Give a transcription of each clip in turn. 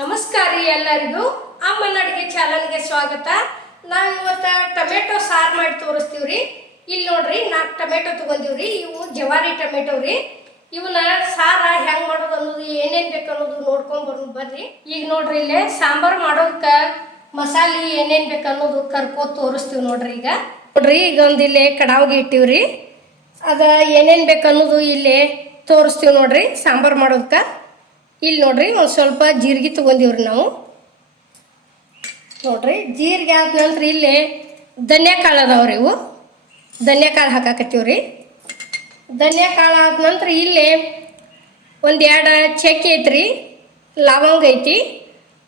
ನಮಸ್ಕಾರ ರೀ ಎಲ್ಲರಿಗೂ. ಅಮ್ಮನ ಅಡುಗೆ ಚಾನಲ್ಗೆ ಸ್ವಾಗತ. ನಾವು ಇವತ್ತು ಟೊಮೆಟೊ ಸಾರು ಮಾಡಿ ತೋರಿಸ್ತೀವಿ ರೀ. ಇಲ್ಲಿ ನೋಡ್ರಿ ನಾಲ್ಕು ಟೊಮೆಟೊ ತೊಗೊಂಡಿವ್ರಿ ಇವು ಜವಾರಿ ಟೊಮೆಟೊ ರೀ. ಇವನ್ನ ಸಾರ ಹೆಂಗೆ ಮಾಡೋದು ಅನ್ನೋದು, ಏನೇನು ಬೇಕು ಅನ್ನೋದು ನೋಡ್ಕೊಂಡು ಬರ್, ಬರ್ರಿ. ಈಗ ನೋಡ್ರಿ ಇಲ್ಲೇ ಸಾಂಬಾರ್ ಮಾಡೋದಕ್ಕೆ ಮಸಾಲೆ ಏನೇನು ಬೇಕು ಅನ್ನೋದು ಕರ್ಕೋ ತೋರಿಸ್ತೀವಿ ನೋಡ್ರಿ ಈಗ. ನೋಡ್ರಿ, ಈಗ ಒಂದು ಇಲ್ಲೇ ಕಡಾವ್ಗೆ ಇಟ್ಟಿವ್ರಿ ಅದ ಏನೇನ್ ಬೇಕು ಅನ್ನೋದು ಇಲ್ಲೇ ತೋರಿಸ್ತೀವಿ ನೋಡ್ರಿ, ಸಾಂಬಾರ್ ಮಾಡೋದಕ್ಕ ಇಲ್ಲಿ ನೋಡ್ರಿ, ಒಂದು ಸ್ವಲ್ಪ ಜೀರಿಗೆ ತೊಗೊಂಡಿವ್ರಿ ನಾವು. ನೋಡ್ರಿ, ಜೀರಿಗೆ ಆದ ನಂತರ ಇಲ್ಲಿ ಧನ್ಯಾ ಕಾಳು ಅದಾವ್ರಿ ಇವು. ಧನ್ಯಾ ಕಾಳು ಹಾಕಾಕತ್ತೀವ್ರಿ. ಧನ್ಯಾ ಕಾಳು ಆದ ನಂತರ ಇಲ್ಲಿ ಒಂದು ಎರಡು ಚಕ್ಕೆ ಐತ್ರಿ, ಲವಂಗ ಐತಿ.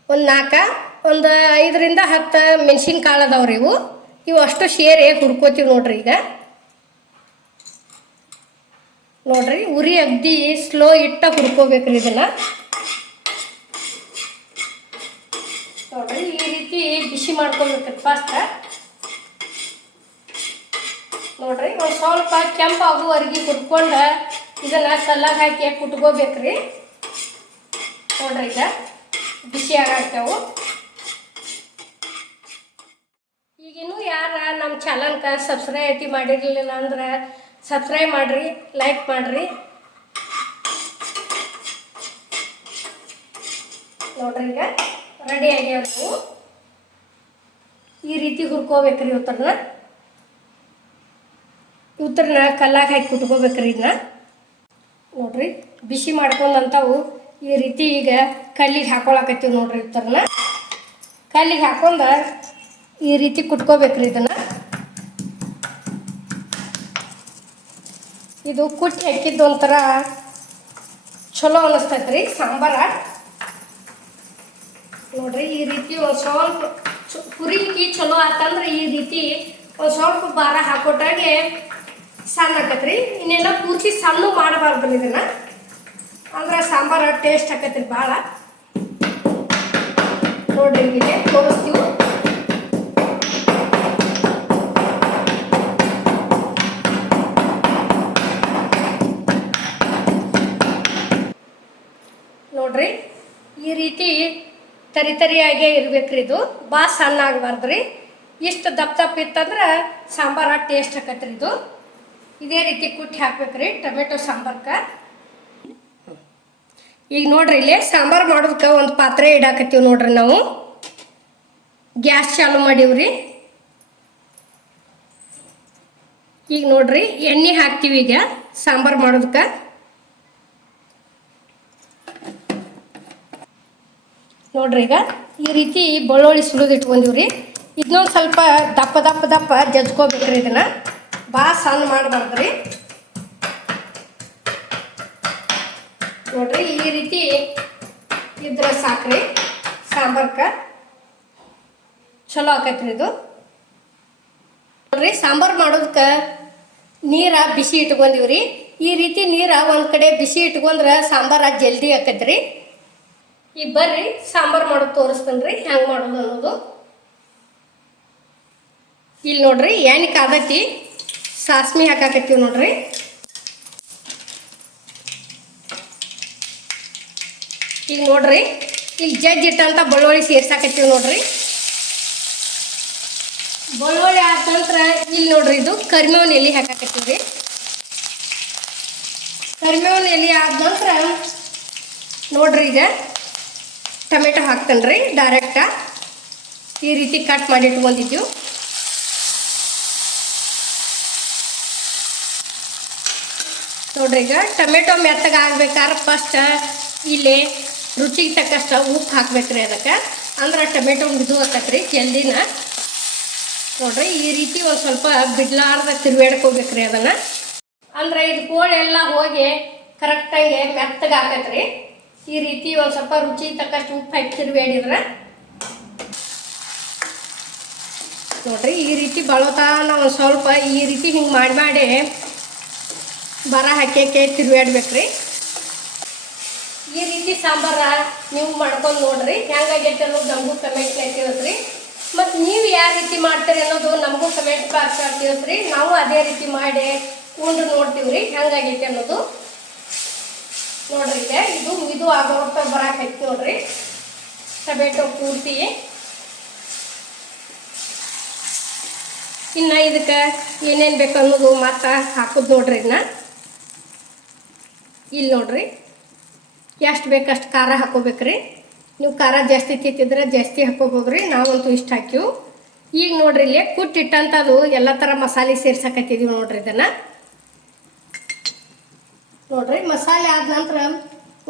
ಒಂದು ನಾಲ್ಕು ಒಂದು ಐದರಿಂದ ಹತ್ತು ಮೆಣಸಿನ ಕಾಳು ಅದಾವ್ರಿ ಇವು. ಇವು ಅಷ್ಟು ಸೇರಿ ಹುರ್ಕೋತೀವಿ ನೋಡ್ರಿ ಈಗ. ನೋಡ್ರಿ, ಉರಿ ಅಗ್ದಿ ಸ್ಲೋ ಇಟ್ಟ ಹುರ್ಕೋಬೇಕ್ರಿ ಇದನ್ನ ನೋಡ್ರಿ ಈ ರೀತಿ ಬಿಸಿ ಮಾಡ್ಕೊಬೇಕು ಫಾಸ್ಟ ನೋಡ್ರಿ, ಒಂದು ಸ್ವಲ್ಪ ಕೆಂಪು ಆಗುವರೆಗೆ ಕುಟ್ಕೊಂಡು ಇದನ್ನ ಸಲ್ಲಾಗ ಹಾಕಿ ಕುಟ್ಕೋಬೇಕ್ರಿ. ನೋಡ್ರಿ ಈಗ, ಬಿಸಿ ಆಗಾಕ್ತೇವು ಈಗಿನ್ನೂ ಯಾರ ನಮ್ಮ ಚಾನಲ್ಗೆ ಸಬ್ಸ್ಕ್ರೈಬ್ ಮಾಡಿರಲಿಲ್ಲ ಅಂದ್ರೆ ಸಬ್ಸ್ಕ್ರೈಬ್ ಮಾಡಿರಿ, ಲೈಕ್ ಮಾಡಿರಿ. ನೋಡ್ರಿ ಈಗ ರೆಡಿ ಆಗ್ಯಾವ ಈ ರೀತಿ ಹುರ್ಕೋಬೇಕ್ರಿ ಉತ್ತರನ. ಉತ್ತರನ ಕಲ್ಲಾಗ ಹಾಕಿ ಕುಟ್ಕೋಬೇಕ್ರಿ ಇದನ್ನ ನೋಡ್ರಿ, ಬಿಸಿ ಮಾಡ್ಕೊಂಡಂಥವು ಈ ರೀತಿ ಈಗ ಕಲ್ಲಿಗೆ ಹಾಕೊಳಕತ್ತೀವಿ ನೋಡ್ರಿ ಉತ್ತರನ. ಕಲ್ಲಿಗೆ ಹಾಕೊಂಡ ಈ ರೀತಿ ಕುಟ್ಕೋಬೇಕ್ರಿ ಇದನ್ನ. ಇದು ಕುಟ್ಟಿ ಹಾಕಿದ್ದು ಒಂಥರ ಚಲೋ ಅನಿಸ್ತೈತ್ರಿ, ಸಾಂಬಾರ. ನೋಡ್ರಿ, ಈ ರೀತಿ ಒಂದು ಸ್ವಲ್ಪ ಹುರಿಕಿ ಚಲೋ ಆತಂದ್ರೆ ಈ ರೀತಿ ಸ್ವಲ್ಪ ಭಾರ ಹಾಕೊಟ್ಟಾಗೆ ಸಣ್ಣ ಆಕತ್ರಿ. ಇನ್ನೇನ ಪೂರ್ತಿ ಸಣ್ಣ ಮಾಡಬಾರ್ದು ಇದನ್ನ. ಅಂದ್ರೆ ಸಾಂಬಾರ ಟೇಸ್ಟ್ ಆಕತ್ರಿ ಭಾಳ. ಇಲ್ಲಿ ತೋರಿಸ್ತೀವಿ. ನೋಡ್ರಿ, ಈ ರೀತಿ ತರಿ ತರಿಯಾಗೇ ಇರ್ಬೇಕ್ರಿ ಇದು. ಭಾಳ ಸಣ್ಣ ಆಗಬಾರ್ದು ರೀ. ಇಷ್ಟು ದಪ್ಪ ದಪ್ಪ ಇತ್ತಂದ್ರೆ ಸಾಂಬಾರ ಟೇಸ್ಟ್ ಆಕತ್ರಿ ಇದು. ಇದೇ ರೀತಿ ಕುಟ್ಟಿ ಹಾಕ್ಬೇಕ್ರಿ ಟೊಮೆಟೊ ಸಾಂಬಾರ್ಕ. ಈಗ ನೋಡ್ರಿ ಇಲ್ಲಿ ಸಾಂಬಾರು ಮಾಡೋದಕ್ಕೆ ಒಂದು ಪಾತ್ರೆ ಇಡಾಕತ್ತೀವಿ ನೋಡ್ರಿ ನಾವು. ಗ್ಯಾಸ್ ಚಾಲು ಮಾಡೀವ್ರಿ. ಈಗ ನೋಡ್ರಿ ಎಣ್ಣೆ ಹಾಕ್ತೀವಿ ಈಗ ಸಾಂಬಾರು ಮಾಡೋದಕ್ಕೆ ನೋಡ್ರಿ ಈಗ ಈ ರೀತಿ ಬೆಳ್ಳುಳ್ಳಿ ಸುಲಿದು ಇಟ್ಕೊಂಡಿವ್ರಿ. ಇದನ್ನೊಂದು ಸ್ವಲ್ಪ ದಪ್ಪ ದಪ್ಪ ದಪ್ಪ ಜಜ್ಕೋಬೇಕ್ರಿ ಇದನ್ನ. ಭಾಳ ಸಣ್ಣ ಮಾಡಬಾರ್ದ್ರಿ. ನೋಡ್ರಿ ಈ ರೀತಿ ಇದ್ರೆ ಸಾಕ್ರಿ. ಸಾಂಬಾರ್ಕ ಚಲೋ ಆಕೈತ್ರಿ ಇದು. ನೋಡ್ರಿ ಸಾಂಬಾರು ಮಾಡೋದಕ್ಕೆ ನೀರ ಬಿಸಿ ಇಟ್ಕೊಂಡಿವ್ರಿ. ಈ ರೀತಿ ನೀರ ಒಂದು ಕಡೆ ಬಿಸಿ ಇಟ್ಕೊಂಡ್ರೆ ಸಾಂಬಾರು ಜಲ್ದಿ ಆಕೈತ್ರಿ. ಈಗ ಬರ್ರಿ, ಸಾಂಬಾರು ಮಾಡೋದು ತೋರಿಸ್ತೇನೆ ರೀ ಹೆಂಗೆ ಮಾಡೋದು ಅನ್ನೋದು. ಇಲ್ಲಿ ನೋಡ್ರಿ, ಎಣ್ಣೆ ಕಾದತಿ ಸಾಸ್ಮಿ ಹಾಕಾಕತ್ತೀವಿ ನೋಡ್ರಿ. ಈಗ ನೋಡ್ರಿ ಇಲ್ಲಿ ಜಜ್ಜಿ ಇಟ್ಟಂತ ಬೆಳ್ಳುಳ್ಳಿ ಸೇರ್ಸಾಕತ್ತೀವಿ ನೋಡ್ರಿ. ಬೆಳ್ಳುಳ್ಳಿ ಆದ ನಂತರ ಇಲ್ಲಿ ನೋಡ್ರಿ, ಇದು ಕರಿಮೇವಿನ ಎಲೆ ಹಾಕಾಕತ್ತೀವಿ ಎಲ್ಲಿ ಎಲೆ ಆದ ನಂತರ ನೋಡ್ರಿ ಈಗ. ಟೊಮೆಟೊ ಹಾಕ್ತಾನೆ ರೀ ಡೈರೆಕ್ಟ ಈ ರೀತಿ ಕಟ್ ಮಾಡಿ ಇಟ್ಕೊಂಡಿದ್ದೀವಿ ನೋಡ್ರಿ ಈಗ ಟೊಮೆಟೊ ಮೆತ್ತಗೆ ಆಗ್ಬೇಕಾದ್ರೆ ಫಸ್ಟ್ ಇಲ್ಲಿ ರುಚಿಗೆ ತಕ್ಕಷ್ಟು ಉಪ್ಪು ಹಾಕ್ಬೇಕ್ರಿ ಅದಕ್ಕೆ. ಅಂದ್ರೆ ಟೊಮೆಟೊ ಇದು ಹಾಕತ್ರಿ ಜಲ್ದಿನ. ನೋಡ್ರಿ ಈ ರೀತಿ ಒಂದು ಸ್ವಲ್ಪ ಬಿಡ್ಲಾರ್ದ ತಿರುಗಾಡ್ಕೋಬೇಕ್ರಿ ಅದನ್ನು. ಅಂದ್ರೆ ಇದು ಕೋಳಿ ಎಲ್ಲ ಹೋಗಿ ಕರೆಕ್ಟಾಗಿ ಮೆತ್ತಗೆ ಆಕತ್ರಿ ಈ ರೀತಿ ಒಂದು ಸ್ವಲ್ಪ ರುಚಿ ತಕ್ಕಷ್ಟು ಉಪ್ಪು ಹಾಕಿ ಅಂದ್ರೆ ನೋಡ್ರಿ, ಈ ರೀತಿ ಬಳೋತಾನ ಒಂದು ಸ್ವಲ್ಪ ಈ ರೀತಿ ಹಿಂಗೆ ಮಾಡಿ ಮಾಡಿ ಬರ ಹಾಕ್ಯಕ್ಕೆ ತಿರುಗಾಡ್ಬೇಕ್ರಿ ಈ ರೀತಿ ಸಾಂಬಾರ ನೀವು ಮಾಡ್ಕೊಂಡು ನೋಡ್ರಿ ಹೆಂಗಾಗೈತೆ ಅನ್ನೋದು ನಮಗೂ ಕಮೆಂಟ್ ತಿಳಿಸ್ರಿ. ಮತ್ತು ನೀವು ಯಾವ ರೀತಿ ಮಾಡ್ತೀರಿ ಅನ್ನೋದು ನಮಗೂ ಕಮೆಂಟ್ ಬಾಕ್ಸ್ ತಿಳಿಸ್ರಿ. ನಾವು ಅದೇ ರೀತಿ ಮಾಡಿ ಉಂಡು ನೋಡ್ತೀವ್ರಿ ಹೆಂಗಾಗೈತೆ ಅನ್ನೋದು. ನೋಡ್ರಿ ಇದೆ, ಇದು ಇದು ಆಗೋರ್ತ ಬರಾಕೈತಿ ನೋಡ್ರಿ. ಟೊಮೆಟೊ ಪೂರ್ತಿ. ಇನ್ನು ಇದಕ್ಕೆ ಏನೇನು ಬೇಕು ಅನ್ನೋದು ಮತ್ತೆ ಹಾಕೋದು ನೋಡ್ರಿ ಇದನ್ನ ಇಲ್ಲಿ ನೋಡ್ರಿ, ಎಷ್ಟು ಬೇಕಷ್ಟು ಖಾರ ಹಾಕೋಬೇಕ್ರಿ. ನೀವು ಖಾರ ಜಾಸ್ತಿ ತಿಂತಿದ್ರೆ ಜಾಸ್ತಿ ಹಾಕೋಬೋದ್ರಿ, ನಾವಂತೂ ಇಷ್ಟು ಹಾಕಿವು ಈಗ ನೋಡ್ರಿ ಇಲ್ಲಿ ಕುಟ್ಟಿಟ್ಟಂಥದ್ದು ಎಲ್ಲ ಥರ ಮಸಾಲೆ ಸೇರ್ಸಕತ್ತಿದೀವಿ ನೋಡ್ರಿ ಇದನ್ನು. ನೋಡ್ರಿ, ಮಸಾಲೆ ಆದ ನಂತರ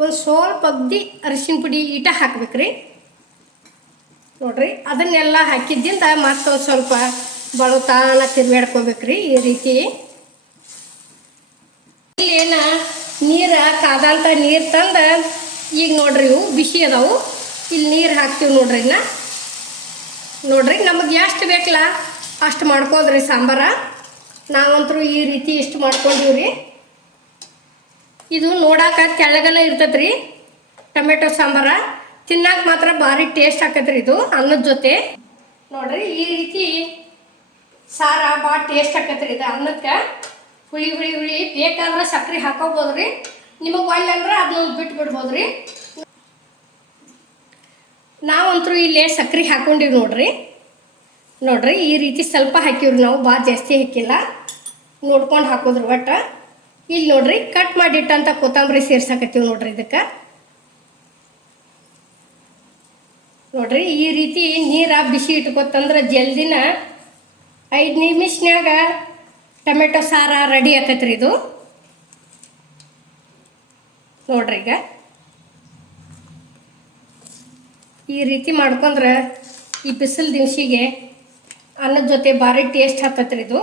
ಒಂದು ಸ್ವಲ್ಪ ಅಗ್ದಿ ಅರಿಶಿನ ಪುಡಿ ಇಟ ಹಾಕ್ಬೇಕ್ರಿ. ನೋಡ್ರಿ, ಅದನ್ನೆಲ್ಲ ಹಾಕಿದ್ದಿಂದ ಮತ್ತೊಂದು ಸ್ವಲ್ಪ ಬಳುತಾನ ತಿರ್ಗಾಡ್ಕೋಬೇಕ್ರಿ ಈ ರೀತಿ. ಇಲ್ಲೇನ, ನೀರು, ಕಾದಂತ ನೀರು ತಂದು, ಈಗ ನೋಡ್ರಿ ಇವು ಬಿಸಿ ಅದಾವು. ಇಲ್ಲಿ ನೀರು ಹಾಕ್ತೀವಿ ನೋಡ್ರಿ ಇನ್ನ. ನೋಡ್ರಿ, ನಮಗೆ ಎಷ್ಟು ಬೇಕಲ್ಲ ಅಷ್ಟು ಮಾಡ್ಕೋದ್ರಿ ಸಾಂಬಾರ. ನಾವಂತರೂ ಈ ರೀತಿ ಇಷ್ಟು ಮಾಡ್ಕೊಂಡಿವ್ರಿ. ಇದು ನೋಡಾಕ ತೆಳ್ಳಗನ ಇರ್ತದ್ರಿ. ಟೊಮೆಟೊ ಸಾಂಬಾರ. ತಿನ್ನಾಕ ಮಾತ್ರ ಭಾರಿ ಟೇಸ್ಟ್ ಆಕತ್ರಿ ಇದು, ಅನ್ನದ ಜೊತೆ. ನೋಡ್ರಿ, ಈ ರೀತಿ ಸಾರ ಭಾಳ ಟೇಸ್ಟ್ ಆಕತ್ರಿ ಇದು ಅನ್ನಕ್ಕೆ. ಹುಳಿ ಹುಳಿ ಹುಳಿ, ಬೇಕಾದ್ರೆ ಸಕ್ಕರೆ ಹಾಕೋಬೋದ್ರಿ. ನಿಮಗೆ ಒಳ್ಳೆ ಅಂದ್ರೆ ಅದನ್ನ ಬಿಟ್ಟು ಬಿಡ್ಬೋದ್ರಿ ನಾವಂತೂ ಇಲ್ಲಿ ಸಕ್ಕರೆ ಹಾಕೊಂಡಿವಿ ನೋಡ್ರಿ. ನೋಡ್ರಿ, ಈ ರೀತಿ ಸ್ವಲ್ಪ ಹಾಕಿವ್ರಿ ನಾವು, ಭಾಳ ಜಾಸ್ತಿ ಹಾಕಿಲ್ಲ. ನೋಡ್ಕೊಂಡು ಹಾಕೋದ್ರಿ ಒಟ್ಟು. ಇಲ್ಲಿ ನೋಡ್ರಿ ಕಟ್ ಮಾಡಿಟ್ಟಂಥ ಕೊತ್ತಂಬರಿ ಸೇರ್ಸಾಕತ್ತೀವಿ ನೋಡ್ರಿ ಇದಕ್ಕೆ. ನೋಡ್ರಿ, ಈ ರೀತಿ ನೀರ ಬಿಸಿ ಇಟ್ಕೊತಂದ್ರೆ ಜಲ್ದಿನ ಐದು ನಿಮಿಷನ್ಯಾಗ ಟೊಮೆಟೊ ಸಾರ ರೆಡಿ ಆಕತ್ರಿ ಇದು. ನೋಡ್ರಿ ಈಗ. ಈ ರೀತಿ ಮಾಡ್ಕೊಂಡ್ರೆ ಈ ಬಿಸಿಲು ದಿವಸಿಗೆ ಅನ್ನದ ಜೊತೆ ಭಾರಿ ಟೇಸ್ಟ್ ಹತ್ತತ್ರಿ ಇದು.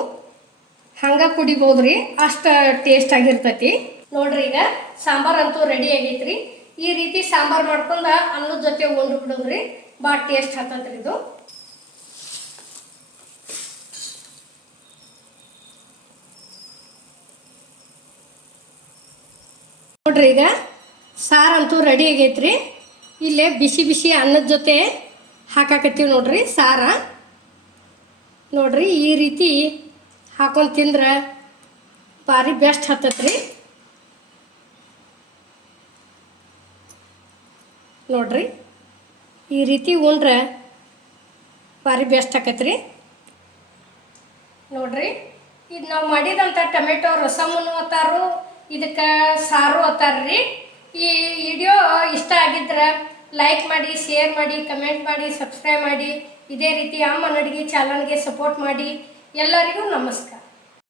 ಹಂಗೆ ಕುಡಿಬೋದ್ರಿ, ಅಷ್ಟು ಟೇಸ್ಟ್ ಆಗಿರ್ತೈತಿ. ನೋಡ್ರಿ ಈಗ, ಸಾಂಬಾರ್ ಅಂತೂ ರೆಡಿ ಆಗೈತ್ರಿ. ಈ ರೀತಿ ಸಾಂಬಾರ್ ಮಾಡ್ಕೊಂಡ ಅನ್ನದ ಜೊತೆ ಉಂಡು ಬಿಡೋದ್ರಿ ಭಾಳ ಟೇಸ್ಟ್ ಹತ್ತತ್ರಿ ಇದು. ನೋಡ್ರಿ ಈಗ ಸಾರಂತೂ ರೆಡಿ ಆಗೈತ್ರಿ. ಇಲ್ಲೇ ಬಿಸಿ ಬಿಸಿ ಅನ್ನದ ಜೊತೆ ಹಾಕಾಕತ್ತೀವಿ ನೋಡ್ರಿ ಸಾರ. ನೋಡ್ರಿ ಈ ರೀತಿ ಹಾಕೊಂಡು ತಿಂದ್ರೆ ಭಾರಿ ಬೆಸ್ಟ್ ಹತ್ತತ್ರಿ. ನೋಡ್ರಿ, ಈ ರೀತಿ ಉಂಡ್ರೆ ಭಾರಿ ಬೆಸ್ಟ್ ಹಾಕತ್ರಿ ನೋಡ್ರಿ, ಇದು ನಾವು ಮಾಡಿದಂಥ ಟೊಮೆಟೊ ರಸಮನ್ನು ಅತ್ತಾರು, ಇದಕ್ಕೆ ಸಾರು ಅತ್ತಾರ್ರಿ. ಈ ವಿಡಿಯೋ ಇಷ್ಟ ಆಗಿದ್ರೆ ಲೈಕ್ ಮಾಡಿ ಶೇರ್ ಮಾಡಿ ಕಮೆಂಟ್ ಮಾಡಿ ಸಬ್ಸ್ಕ್ರೈಬ್ ಮಾಡಿ. ಇದೇ ರೀತಿ ಅಮ್ಮನ ಅಡುಗೆ ಚಾನಲ್ಗೆ ಸಪೋರ್ಟ್ ಮಾಡಿ. ಎಲ್ಲರಿಗೂ ನಮಸ್ಕಾರ.